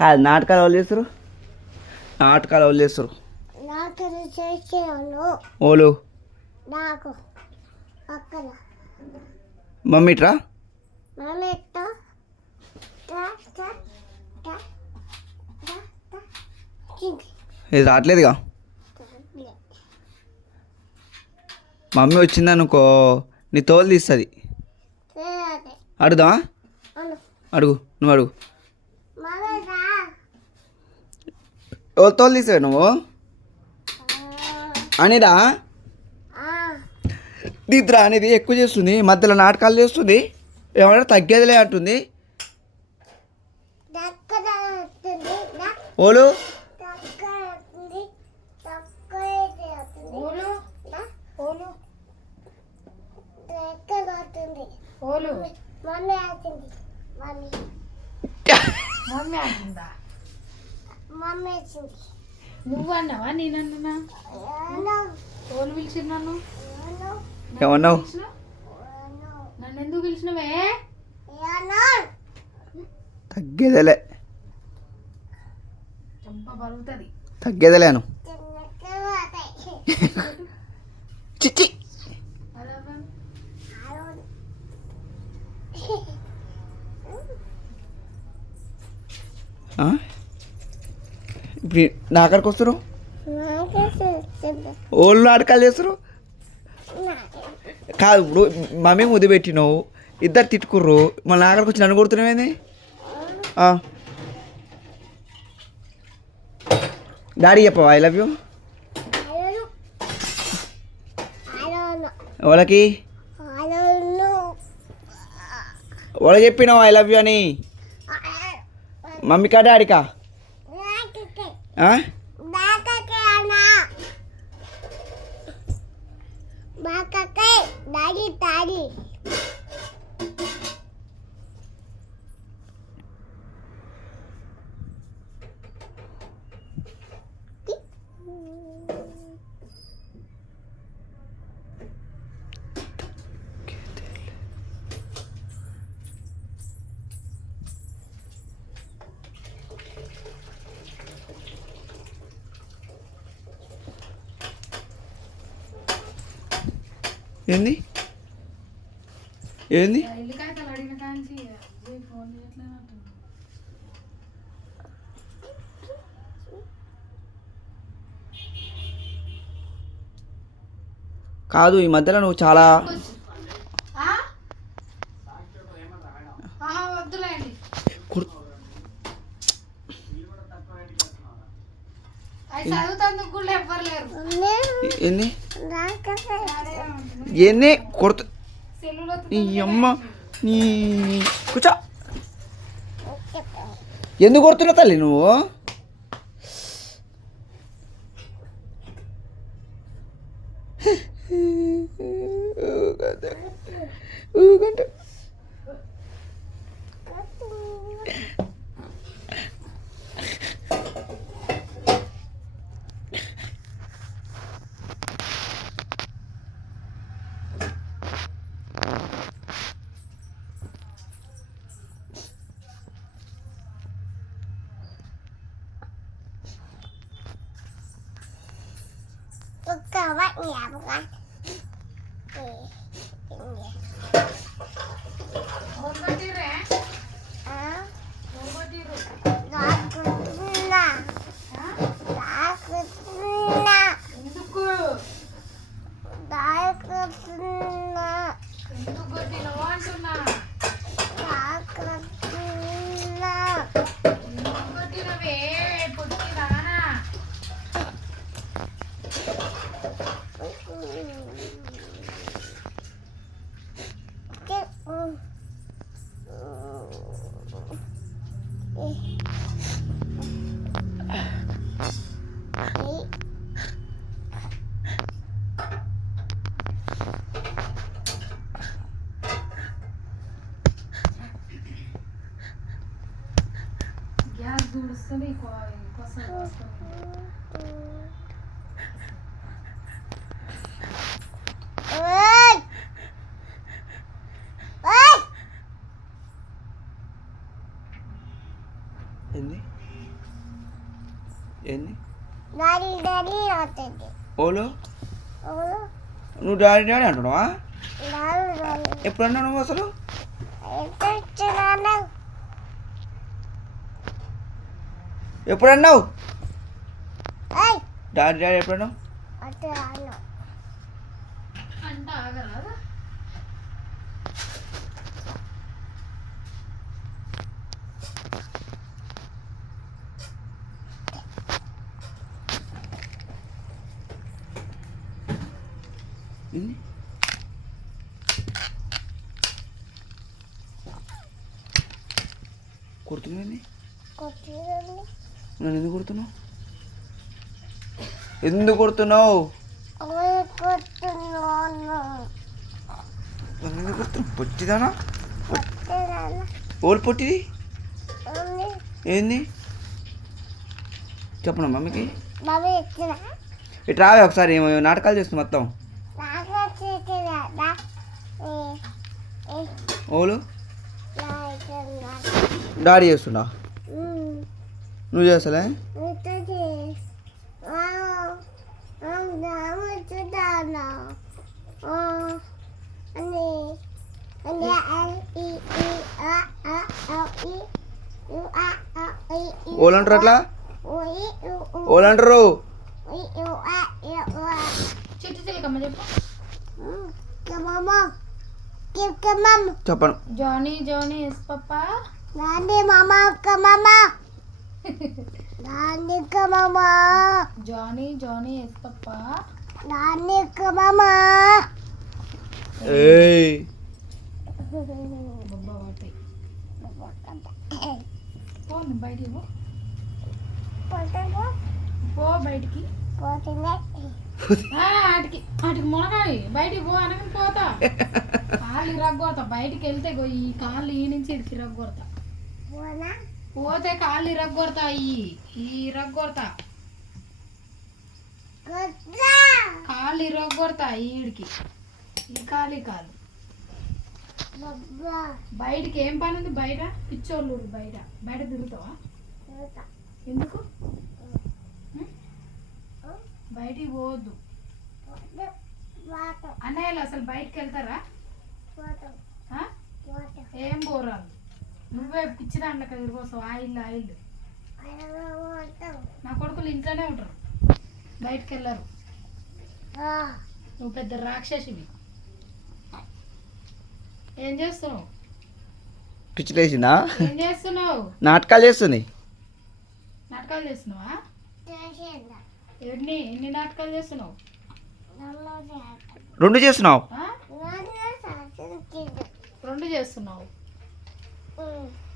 కాదు నాటకాలు వాళ్ళు చేస్తారు, నాటకాలు వాళ్ళు చేస్తారు. ఓలు నాకు పక్కన మమ్మీట్రా ఇది రావట్లేదుగా. మమ్మీ వచ్చిందనుకో నీ తోలు తీస్తుంది. అడుగుదామా? అడుగు, నువ్వు అడుగు. ఎవరు తోలు తీసావు నువ్వు అనిరా? నిద్ర అనేది ఎక్కువ చేస్తుంది, మధ్యలో నాటకాలు చేస్తుంది, ఏమన్నా తగ్గేదిలే అంటుంది. ఓలు నువ్వు అన్నావా నేనన్నా? ఓలు పిలిచి నన్ను ఏమన్నావు? నన్ను ఎందుకు పిలిచినవే? తగ్గేదేలే, చంప బలుగుతుంది. తగ్గేదేలేను. చిచ్చి ఇప్పుడు నా అక్కడికి వస్తారు, ఓళ్ళు నాటకాలు చేస్తారు. కాదు ఇప్పుడు మమ్మీ ముద్దు పెట్టినావు, ఇద్దరు తిట్టుకుర్రు, మళ్ళీ ఆఖరికి వచ్చి నన్ను కొడుతున్నావేంది? డాడీ చెప్పవా ఐ లవ్ యూ? వాళ్ళకి వాళ్ళకి చెప్పినావు ఐ లవ్ యూ అని? మమ్మీకా డాడీకా? డాడీ ఏంది ఏంది? కాదు ఈ మధ్యలో నువ్వు చాలా ఎన్ని ఎన్ని కొడుతు నీ అమ్మ నీ కూర్చో. ఎందుకు కొడుతున్నావు తల్లి నువ్వు? ఊగంటే దుడుస్తుంది కోసం ఏంది ఏంది డాడీ డాడీ అవుతుంది ఓలో నువ్వు డాడీ డాడీ అంటున్నావా డాడీ డాడీ ఎప్పుడు అన్నావు నువ్వు అసలు ఎక్కడున్నాను ఎప్పుడు అన్నావు ఏయ్ డాడీ డాడీ ఎప్పుడు అన్నావు అటు రాను అంట ఆగరాదా ఏంది కొడుతున్నావు కొట్టుకుంది నన్ను ఎందుకు కొడుతున్నావు ఎందుకు కొడుతున్నావు కొట్టున్నాను నన్ను ఎందుకు కొడుతున్నావు పొట్టిదానా కొట్టున్నాను ఓలు పొట్టిది ఏంది చెప్పనా మమ్మీకి బాబు ఎత్తున ఇటు రావే ఒకసారి ఏమో నాటకాలు చేస్తుంది మొత్తం నాకు చేతున్నా ఓలు డాడీ చేస్తుండా నువ్వు చేస్తలే ఓలంటారు అట్లా ఓలంటారు చిట్టు చిలకమ్మ చెప్పు చెప్పను Johny Johny yes papa Nani mama ke mama. Nani ke mama. Johny Johny yes papa Nani ke mama. ఏయ్ బొబ్బ వాటి పో నువ్వు బయటికి పో బయటికి ఆటికి ఆటికి మునగాలి బయటికి పో అనగానే పోతా కాళ్ళు ఇరగొడతా బయటికి వెళ్తే ఈ కాళ్ళు ఈ నుంచి ఇడికి ఇరగొడతా పోతే కాళ్ళు ఇరగొడతా ఈ ఇరగొడతా కాళ్ళు ఇరగొడతా ఈడికి ఈ కాలు బయటికి ఏం పని ఉంది బయట పిచ్చోళ్ళు బయట బయట తిరుగుతావా ఎందుకు బయటికి పోవద్దు అన్నయ్యలు అసలు బయటికి వెళ్తారా ఆ? ఏం పోరాదు నువ్వే పిచ్చి దాంట్లో తిరిగొస్తావు ఆయిల్ నా కొడుకులు ఇంట్లోనే ఉంటారు బయటికి వెళ్ళరు నువ్వు పెద్ద రాక్షసివి ఏం చేస్తున్నావు పిచ్చిలేసిందా ఏం చేస్తున్నావు నాటకాలు చేస్తుంది నాటకాలు చేస్తున్నావా ఎన్ని నాటకాలు చేస్తున్నావు రెండు చేస్తున్నావు ఆ? రెండు చేస్తున్నావు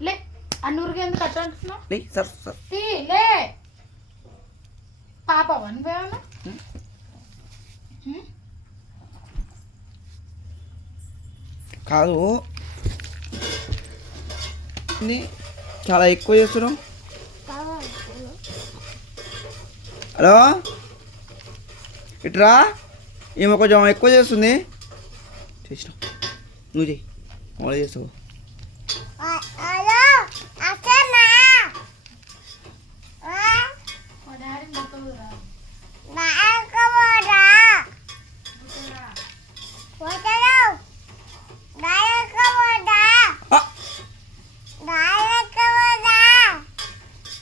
లే అన్నూరుగా ఎందుకు అట్లా అంటున్నావు లే, సర్ సర్ తీ, లే పాప వన్వేమన్నా కాదు ఇది చాలా ఎక్కువ చేస్తున్నావు హలో ఇట్రా ఈమె కొంచెం ఎక్కువ చేస్తుంది చేసినావు నువ్వు చెయ్యి మామూలు చేస్తావు మా డాడీని మొత్తవురా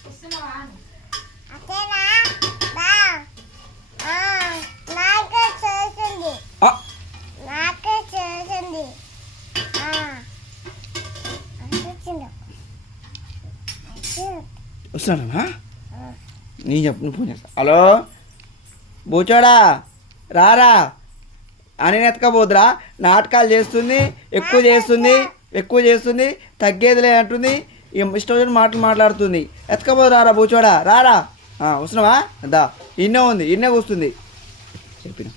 వస్తున్నావా ఆ, నాకే చేసింది వస్తున్నానా నేను చెప్పు నువ్వు ఫోన్ చేస్తా హలో బూచోడా రారా అని ఎత్తకపోదురా నాటకాలు చేస్తుంది ఎక్కువ చేస్తుంది తగ్గేదిలే అంటుంది ఇష్టం వచ్చిన మాటలు మాట్లాడుతుంది ఎత్తకపోదు రారా బూచోడా రారా వస్తున్నావా దా ఇన్నే ఉంది ఇన్నే కూస్తుంది చెప్పిన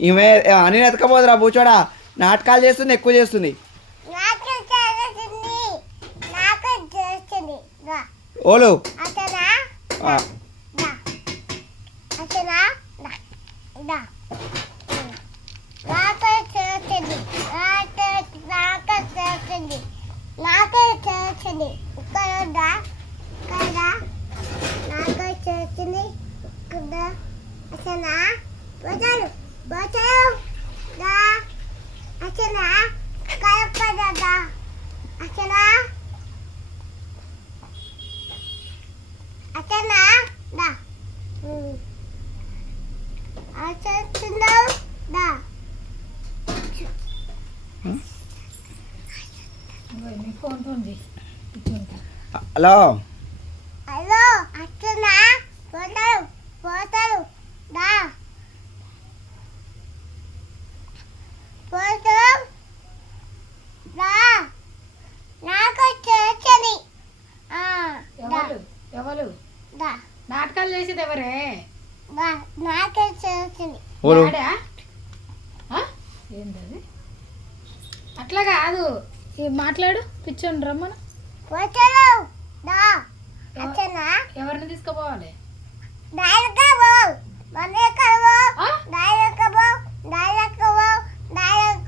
ఈమె అని ఎత్తకపోదురా బూచోడా నాటకాలు చేస్తుంది ఎక్కువ చేస్తుంది ఓలు అసనా ఆ, దా అసనా దా దా నాకే చేసింది నాకే చేసింది ఇక్కడ దా కదా నాకే చేసింది ఇక్కడ అసనా బోచారు దా అసనా కలపద దా అసనా అసనా దా అసనా దా నీ ఫోన్ ఉంది కూర్చుంటా. హలో హలో అసనా పోతారు దా పోతారు దా నాకు చేసింది ఎవరు దా నాటకాలు చేసేది ఎవరే? దా నాకే చేసింది ఓలు డాడా? ఆ? ఏంటది? అట్లా కాదు, మాట్లాడు. పిచ్చోని రమ్మను. పోతారు దా అసనా ఎవరిని తీసుకుపోవాలి? డైరెక్ట్గా పో డైరెక్ట్గా ఆ?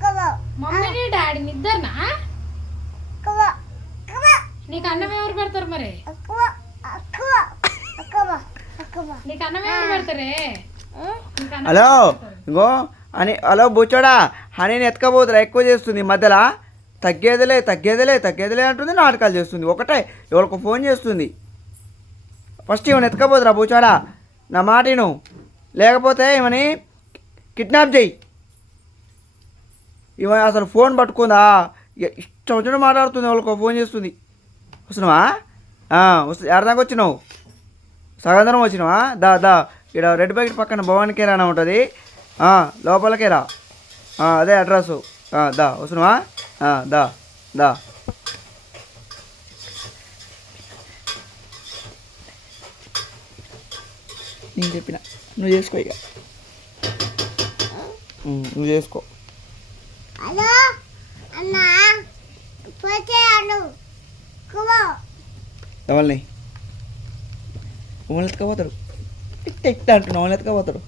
పో మమ్మీని డాడీని ఇద్దరినా? నీకు అన్నం ఎవరు పెడతారు మరి? నీకు అన్నం ఎవరు పెడతారే? నీకు అన్నం హలో ఎవరు పెడతారు? ఇంకో అని హలో బుచ్చోడా హనీని ఎత్తుకపోతురా ఎక్కువ చేస్తుంది మధ్యలో తగ్గేదిలే అంటుంది, నాటకాలు చేస్తుంది. ఒకటే ఎవరికి ఫోన్ చేస్తుంది. ఫస్ట్ ఇవన్నీ ఎత్తుకపోతురా బుచ్చోడా, నా మాట విను, లేకపోతే ఇవని కిడ్నాప్ చేయి. ఇవ అసలు ఫోన్ పట్టుకుందా, ఇష్టం వచ్చినట్టు మాట్లాడుతుంది, ఎవరికో ఫోన్ చేస్తుంది. వస్తున్నావా? వస్తుంది. ఎడదాకా వచ్చినావు? సగందరం వచ్చినావా? దా ఇక్కడ రెడ్ బకెట్ పక్కన భవానికి రానా ఉంటుంది, లోపలికే రా. అదే అడ్రస్సు. దా వస్తున్నావా? దా నేను చెప్పిన నువ్వు చేసుకో, ఇక నువ్వు చేసుకో. హలో అన్నా పోతాను ఎవరిని ఎత్తుకపోతాడు? ఇట్ట అంటున్నావు, వాళ్ళని ఎత్తుకపోతాడు.